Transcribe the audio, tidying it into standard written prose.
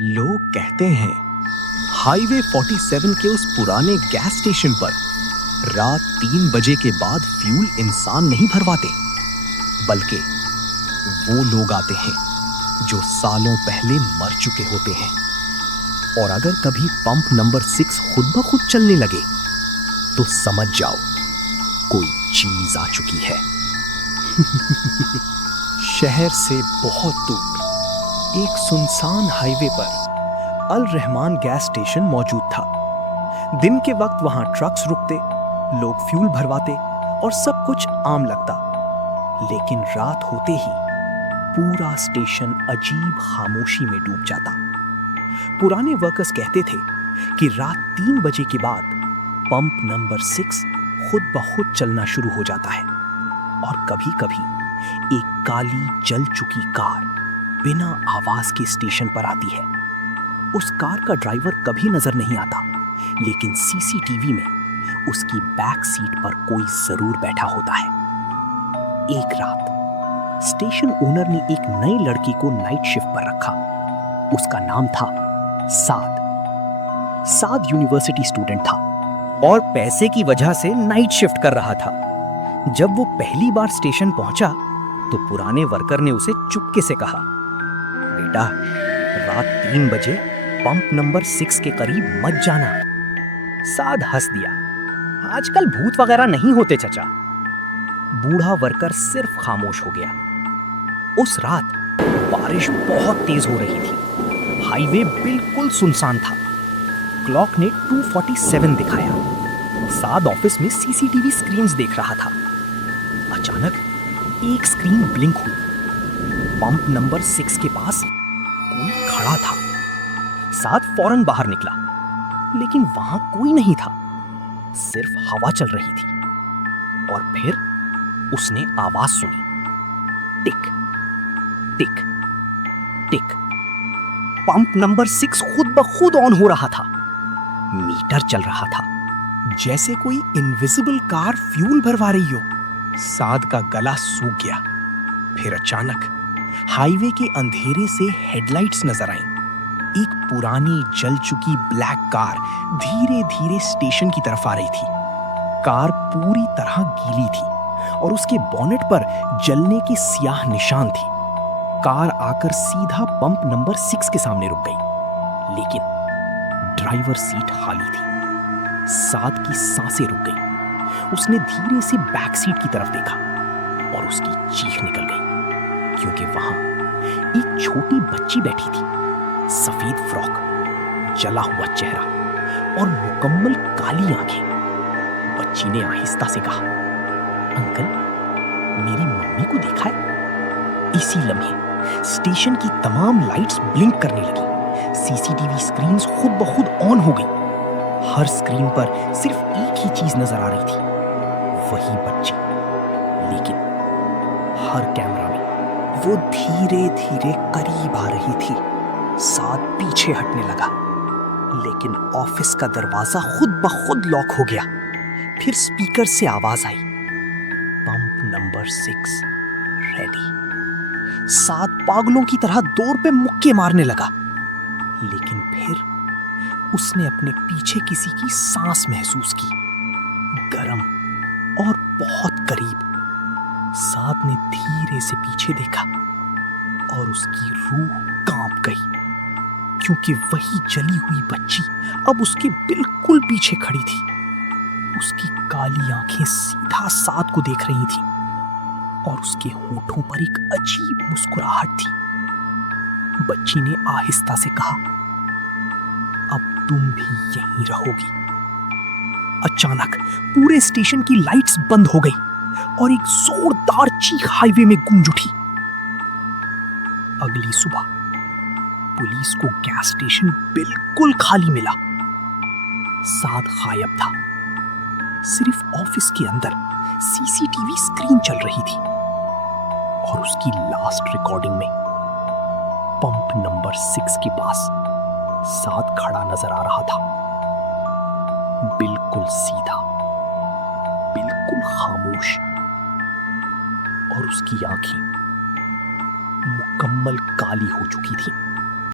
लोग कहते हैं हाईवे 47 के उस पुराने गैस स्टेशन पर रात 3 बजे के बाद फ्यूल इंसान नहीं भरवाते, बल्कि वो लोग आते हैं जो सालों पहले मर चुके होते हैं। और अगर कभी पंप नंबर 6 खुद ब खुद चलने लगे तो समझ जाओ कोई चीज आ चुकी है। शहर से बहुत दूर एक सुनसान हाईवे पर अल रहमान गैस स्टेशन मौजूद था। दिन के वक्त वहां ट्रक्स रुकते, लोग फ्यूल भरवाते और सब कुछ आम लगता। लेकिन रात होते ही पूरा स्टेशन अजीब खामोशी में डूब जाता। पुराने वर्कर्स कहते थे कि रात 3 बजे के बाद पंप नंबर 6 खुद ब खुद चलना शुरू हो जाता है और कभी-कभी एक काली जल चुकी कार बिना आवाज के स्टेशन पर आती है। उस कार का ड्राइवर कभी नजर नहीं आता, लेकिन सीसीटीवी में उसकी बैक सीट पर कोई जरूर बैठा होता है। एक रात स्टेशन ओनर ने एक नई लड़की को नाइट शिफ्ट पर रखा। उसका नाम था साद यूनिवर्सिटी स्टूडेंट था और पैसे की वजह से नाइट शिफ्ट कर रहा था। जब वो पहली बार स्टेशन पहुंचा तो पुराने वर्कर ने उसे चुपके से कहा, बेटा, रात 3 बजे पंप नंबर 6 के करीब मत जाना। साद हंस दिया, आजकल भूत वगैरह नहीं होते चचा। बूढ़ा वर्कर सिर्फ खामोश हो गया। उस रात बारिश बहुत तेज हो रही थी। हाईवे बिल्कुल सुनसान था। क्लॉक ने 2:47 दिखाया। साद ऑफिस में सीसीटीवी स्क्रीन्स देख रहा था। अचानक एक स्क्रीन ब्लिंक हुई। पंप नंबर 6 के पास कोई खड़ा था। साद फौरन बाहर निकला, लेकिन वहां कोई नहीं था, सिर्फ हवा चल रही थी। और फिर उसने आवाज सुनी, टिक टिक टिक। पंप नंबर 6 खुद ब खुद ऑन हो रहा था। मीटर चल रहा था, जैसे कोई इनविजिबल कार फ्यूल भरवा रही हो। साद का गला सूख गया। फिर अचानक हाईवे के अंधेरे से हेडलाइट्स नजर आईं। एक पुरानी जल चुकी ब्लैक कार धीरे धीरे स्टेशन की तरफ आ रही थी। कार पूरी तरह गीली थी और उसके बोनेट पर जलने के सियाह निशान थी। कार आकर सीधा पंप नंबर 6 के सामने रुक गई, लेकिन ड्राइवर सीट खाली थी। साद की सांसें रुक गई। उसने धीरे से बैक सीट की तरफ देखा और उसकी चीख निकल गई, क्योंकि वहां एक छोटी बच्ची बैठी थी। सफेद फ्रॉक, जला हुआ चेहरा और मुकम्मल काली आंखें। बच्ची ने आहिस्ता से कहा, अंकल, मेरी मम्मी को देखा है? इसी लम्हे स्टेशन की तमाम लाइट्स ब्लिंक करने लगी। सीसीटीवी स्क्रीन्स खुद ब खुद ऑन हो गई। हर स्क्रीन पर सिर्फ एक ही चीज नजर आ रही थी, वही बच्ची। लेकिन हर कैमरा में वो धीरे धीरे करीब आ रही थी। साद पीछे हटने लगा, लेकिन ऑफिस का दरवाजा खुद ब खुद लॉक हो गया। फिर स्पीकर से आवाज आई, पंप नंबर 6 रेडी। साद पागलों की तरह दौड़ पे मुक्के मारने लगा, लेकिन फिर उसने अपने पीछे किसी की सांस महसूस की, गरम और बहुत करीब। साद ने धीरे से पीछे देखा और उसकी रूह कांप गई, क्योंकि वही जली हुई बच्ची अब उसके बिल्कुल पीछे खड़ी थी। उसकी काली आंखें सीधा साद को देख रही थी और उसके होठों पर एक अजीब मुस्कुराहट थी। बच्ची ने आहिस्ता से कहा, अब तुम भी यहीं रहोगी। अचानक पूरे स्टेशन की लाइट्स बंद हो गई और एक जोरदार चीख हाईवे में गूंज उठी। अगली सुबह पुलिस को गैस स्टेशन बिल्कुल खाली मिला। साद गायब था। सिर्फ ऑफिस के अंदर सीसीटीवी स्क्रीन चल रही थी और उसकी लास्ट रिकॉर्डिंग में पंप नंबर 6 के पास साद खड़ा नजर आ रहा था, बिल्कुल सीधा, बिल्कुल खामोश, और उसकी आंखें मुकम्मल काली हो चुकी थी।